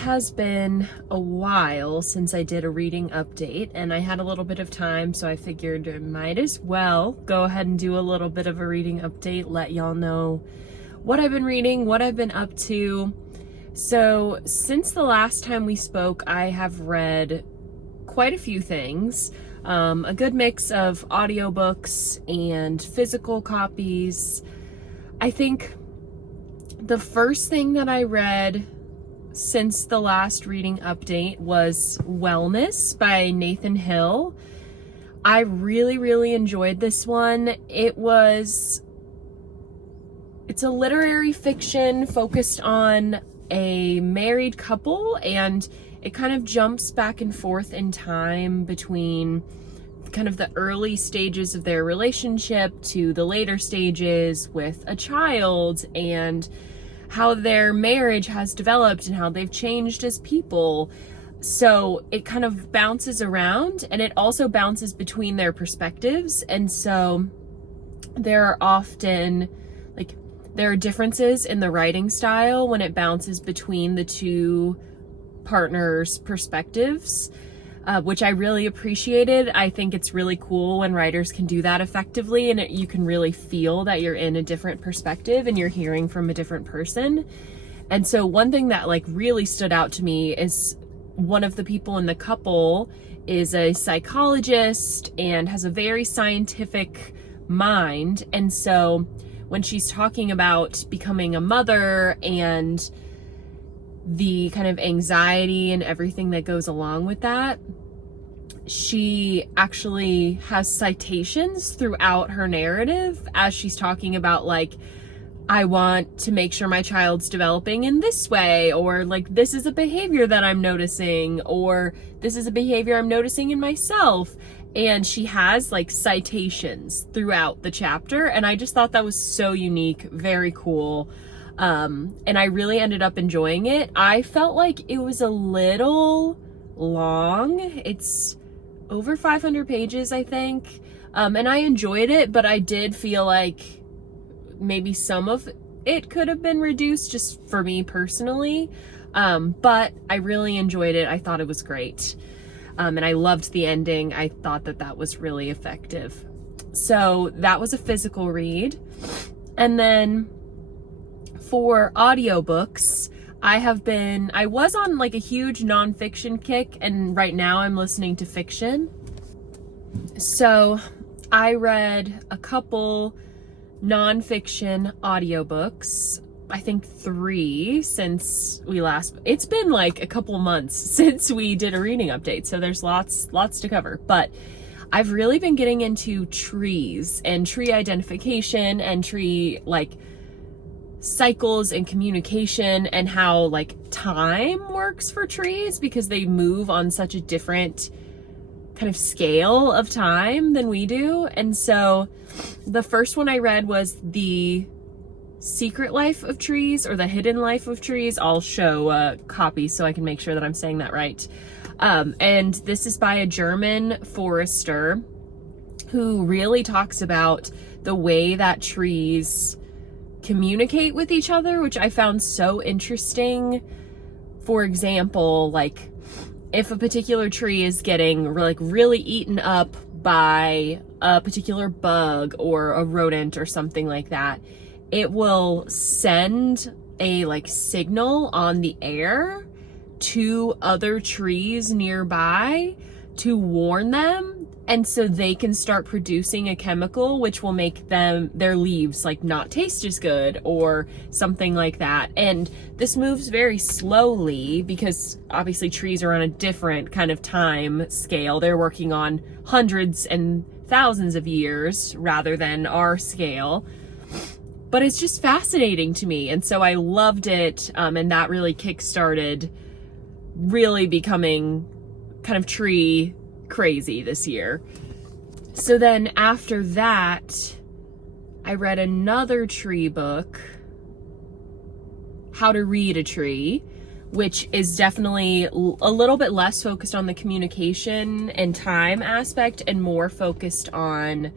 has been a while since I did a reading update, and I had a little bit of time, so I figured I might as well go ahead and do a little bit of a reading update, let y'all know what I've been reading, what I've been up to. So since the last time we spoke, I have read quite a few things, a good mix of audiobooks and physical copies. I think the first thing that I read since the last reading update was Wellness by Nathan Hill. I really enjoyed this one. It's a literary fiction focused on a married couple, and it kind of jumps back and forth in time between kind of the early stages of their relationship to the later stages with a child, and how their marriage has developed and how they've changed as people. So it kind of bounces around, and it also bounces between their perspectives. And so there are differences in the writing style when it bounces between the two partners' perspectives, which I really appreciated. I think it's really cool when writers can do that effectively, and you can really feel that you're in a different perspective and you're hearing from a different person. And so one thing that really stood out to me is one of the people in the couple is a psychologist and has a very scientific mind. And so when she's talking about becoming a mother and the kind of anxiety and everything that goes along with that, she actually has citations throughout her narrative as she's talking about, I want to make sure my child's developing in this way, or this is a behavior that I'm noticing, or this is a behavior I'm noticing in myself. And she has citations throughout the chapter, and I just thought that was so unique, very cool. And I really ended up enjoying it. I felt like it was a little long. It's over 500 pages, I think. And I enjoyed it, but I did feel like maybe some of it could have been reduced just for me personally. But I really enjoyed it. I thought it was great. And I loved the ending. I thought that was really effective. So that was a physical read. And then for audiobooks, I was on a huge nonfiction kick, and right now I'm listening to fiction. So I read a couple nonfiction audiobooks, I think 3 since it's been a couple months since we did a reading update, so there's lots to cover. But I've really been getting into trees and tree identification and tree cycles and communication, and how time works for trees, because they move on such a different kind of scale of time than we do. And so the first one I read was The Secret Life of Trees, or The Hidden Life of Trees. I'll show a copy so I can make sure that I'm saying that right. And this is by a German forester who really talks about the way that trees communicate with each other, which I found so interesting. For example, if a particular tree is getting really eaten up by a particular bug or a rodent or something like that, it will send a signal on the air to other trees nearby to warn them, and so they can start producing a chemical which will make their leaves not taste as good or something like that. And this moves very slowly because obviously trees are on a different kind of time scale. They're working on hundreds and thousands of years rather than our scale. But it's just fascinating to me, and so I loved it, and that really kickstarted really becoming kind of tree crazy this year. So then after that, I read another tree book, How to Read a Tree, which is definitely a little bit less focused on the communication and time aspect and more focused on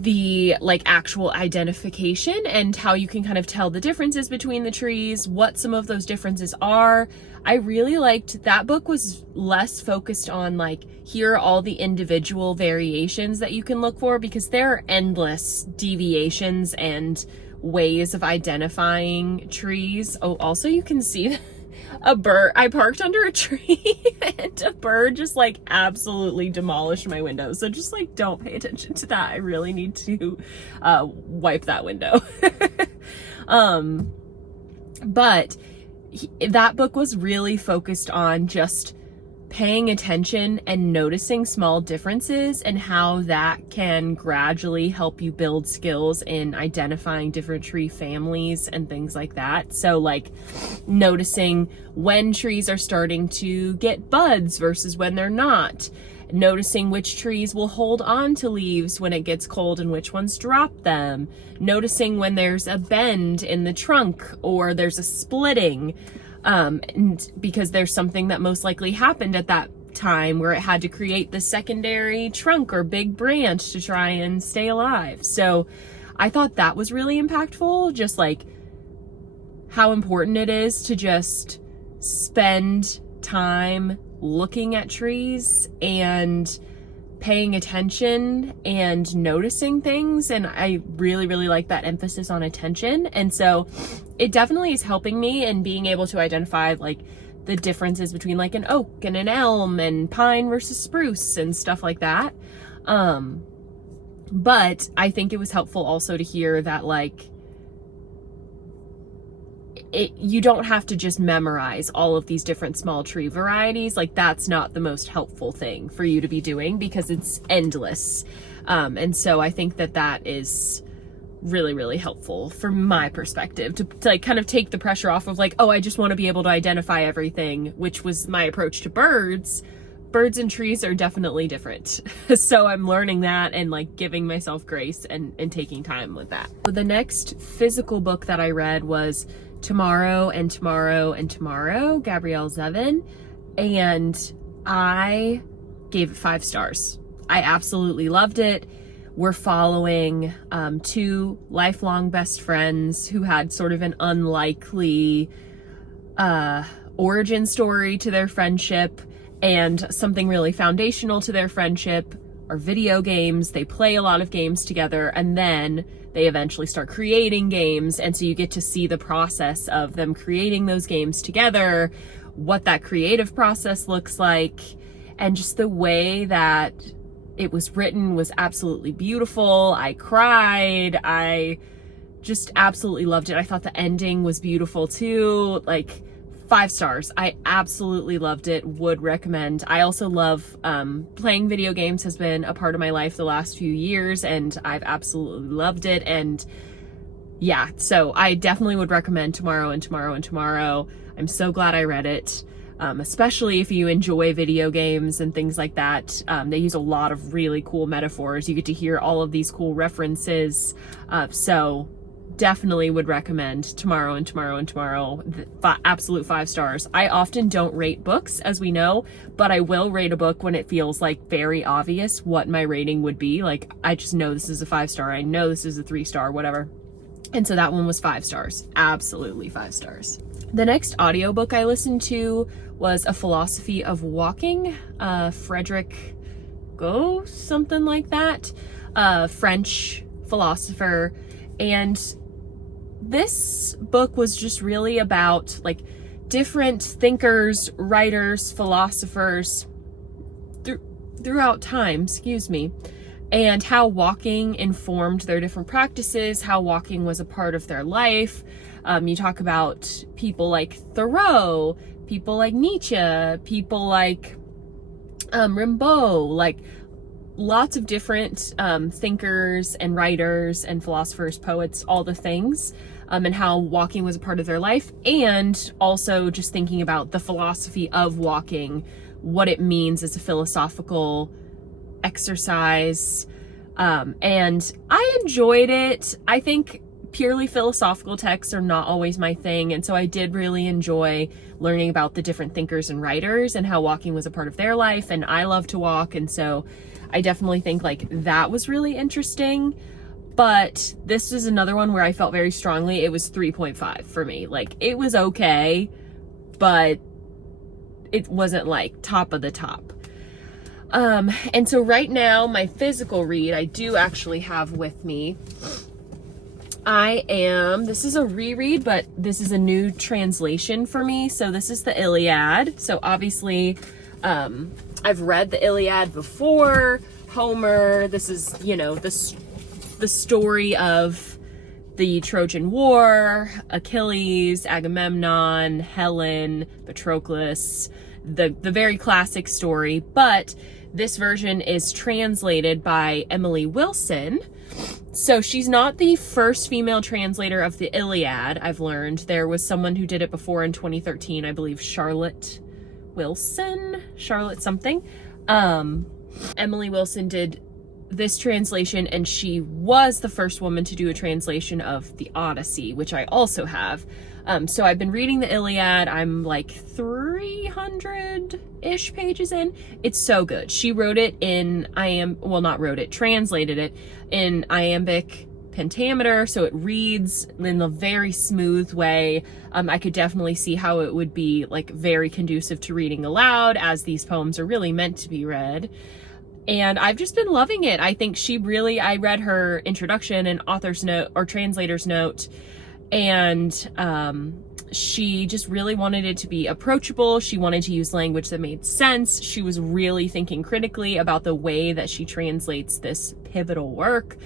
the like actual identification and how you can kind of tell the differences between the trees, what some of those differences are. I really liked that book. Was less focused on like, here are all the individual variations that you can look for, because there are endless deviations and ways of identifying trees. Oh, also you can see a bird. I parked under a tree and a bird just like absolutely demolished my window. So just like, don't pay attention to that. I really need to wipe that window. But that book was really focused on just paying attention and noticing small differences, and how that can gradually help you build skills in identifying different tree families and things like that. So like noticing when trees are starting to get buds versus when they're not, noticing which trees will hold on to leaves when it gets cold and which ones drop them, noticing when there's a bend in the trunk or there's a splitting, and because there's something that most likely happened at that time where it had to create the secondary trunk or big branch to try and stay alive. So I thought that was really impactful, just like how important it is to just spend time looking at trees and paying attention and noticing things. And I really, really like that emphasis on attention. And so it definitely is helping me in being able to identify like the differences between like an oak and an elm and pine versus spruce and stuff like that. But I think it was helpful also to hear that like, you don't have to just memorize all of these different small tree varieties. Like, that's not the most helpful thing for you to be doing, because it's endless. And so I think that that is really, really helpful from my perspective to like kind of take the pressure off of like, oh, I just want to be able to identify everything, which was my approach to birds. Birds and trees are definitely different. So I'm learning that and like giving myself grace and taking time with that. So the next physical book that I read was Tomorrow and Tomorrow and Tomorrow, Gabrielle Zevin, and I gave it 5 stars. I absolutely loved it. We're following 2 lifelong best friends who had sort of an unlikely origin story to their friendship, and something really foundational to their friendship are video games. They play a lot of games together, and then they eventually start creating games. And so you get to see the process of them creating those games together, what that creative process looks like, and just the way that it was written was absolutely beautiful. I cried. I just absolutely loved it. I thought the ending was beautiful too. Like, 5 stars. I absolutely loved it. Would recommend. I also love playing video games. Has been a part of my life the last few years, and I've absolutely loved it. And yeah, so I definitely would recommend Tomorrow and Tomorrow and Tomorrow. I'm so glad I read it, especially if you enjoy video games and things like that. They use a lot of really cool metaphors. You get to hear all of these cool references. So definitely would recommend Tomorrow and Tomorrow and Tomorrow. Absolute 5 stars. I often don't rate books, as we know, but I will rate a book when it feels like very obvious what my rating would be. Like, I just know this is a 5 star. I know this is a 3 star, whatever. And so that one was 5 stars. Absolutely 5 stars. The next audiobook I listened to was A Philosophy of Walking, Frederick Go, something like that, French philosopher. And this book was just really about like different thinkers, writers, philosophers throughout time, and how walking informed their different practices, how walking was a part of their life. You talk about people like Thoreau, people like Nietzsche, people like Rimbaud, like lots of different thinkers and writers and philosophers, poets, all the things, and how walking was a part of their life, and also just thinking about the philosophy of walking, what it means as a philosophical exercise. And I enjoyed it. I think purely philosophical texts are not always my thing, and so I did really enjoy learning about the different thinkers and writers and how walking was a part of their life, and I love to walk, and so I definitely think like that was really interesting. But this is another one where I felt very strongly it was 3.5 for me. Like, it was okay, but it wasn't like top of the top. And so right now, my physical read, I do actually have with me. This is a reread, but this is a new translation for me. So this is the Iliad. So obviously, I've read the Iliad before. Homer, this is, you know, the story of the Trojan War, Achilles, Agamemnon, Helen, Patroclus, the very classic story. But this version is translated by Emily Wilson. So she's not the first female translator of the Iliad, I've learned. There was someone who did it before in 2013, I believe Charlotte something. Emily Wilson did this translation, and she was the first woman to do a translation of the Odyssey, which I also have. So I've been reading the Iliad. I'm like 300-ish pages in. It's so good. She wrote it in translated it in iambic pentameter, so it reads in a very smooth way. I could definitely see how it would be like very conducive to reading aloud, as these poems are really meant to be read. And I've just been loving it. I think I read her introduction and author's note or translator's note, and she just really wanted it to be approachable. She wanted to use language that made sense. She was really thinking critically about the way that she translates this pivotal work.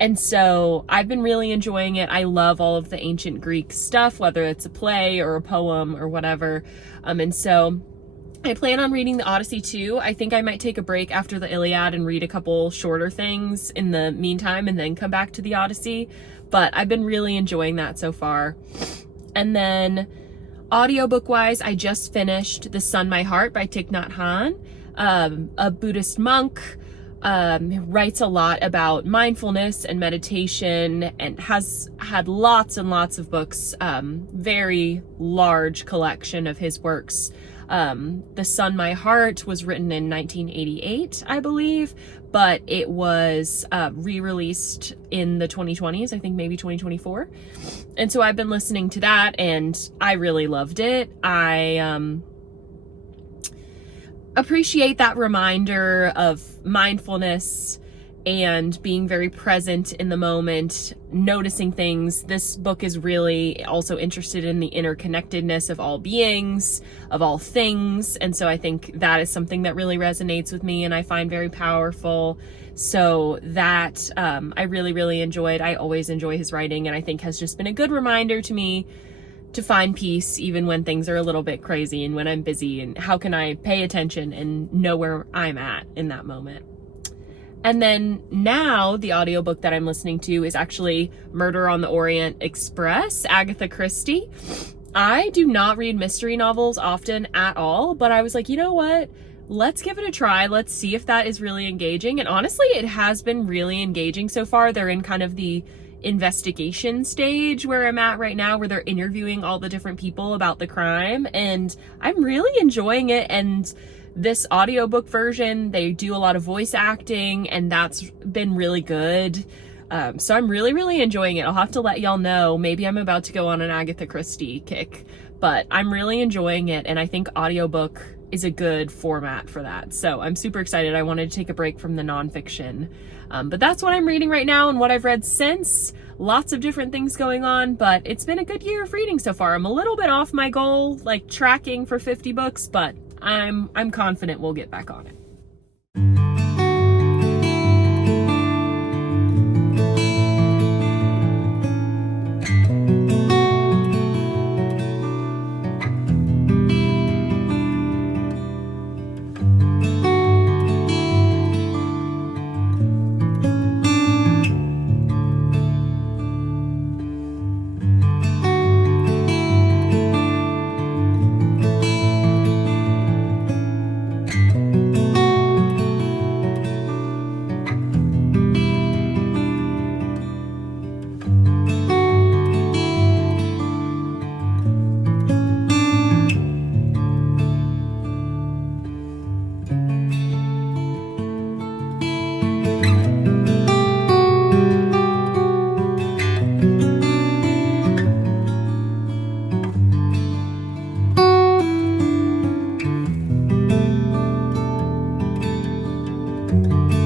And so I've been really enjoying it. I love all of the ancient Greek stuff, whether it's a play or a poem or whatever. And so I plan on reading the Odyssey too. I think I might take a break after the Iliad and read a couple shorter things in the meantime and then come back to the Odyssey. But I've been really enjoying that so far. And then audiobook wise, I just finished The Sun My Heart by Thich Nhat Hanh, a Buddhist monk. Writes a lot about mindfulness and meditation, and has had lots and lots of books, very large collection of his works. The Sun My Heart was written in 1988, I believe, but it was re-released in the 2020s, I think maybe 2024. And so I've been listening to that, and I really loved it. I appreciate that reminder of mindfulness and being very present in the moment, noticing things. This book is really also interested in the interconnectedness of all beings, of all things. And so I think that is something that really resonates with me and I find very powerful. So that I really, really enjoyed. I always enjoy his writing, and I think has just been a good reminder to me to find peace even when things are a little bit crazy and when I'm busy, and how can I pay attention and know where I'm at in that moment. And then now the audiobook that I'm listening to is actually Murder on the Orient Express, Agatha Christie. I do not read mystery novels often at all, but I was like, you know what? Let's give it a try. Let's see if that is really engaging. And honestly, it has been really engaging so far. They're in kind of the investigation stage where I'm at right now, where they're interviewing all the different people about the crime, and I'm really enjoying it. And this audiobook version, they do a lot of voice acting, and that's been really good. So I'm really, really enjoying it. I'll have to let y'all know. Maybe I'm about to go on an Agatha Christie kick, but I'm really enjoying it, and I think audiobook is a good format for that. So I'm super excited. I wanted to take a break from the nonfiction. But that's what I'm reading right now and what I've read since. Lots of different things going on, but it's been a good year of reading so far. I'm a little bit off my goal, like tracking for 50 books, but I'm confident we'll get back on it. you.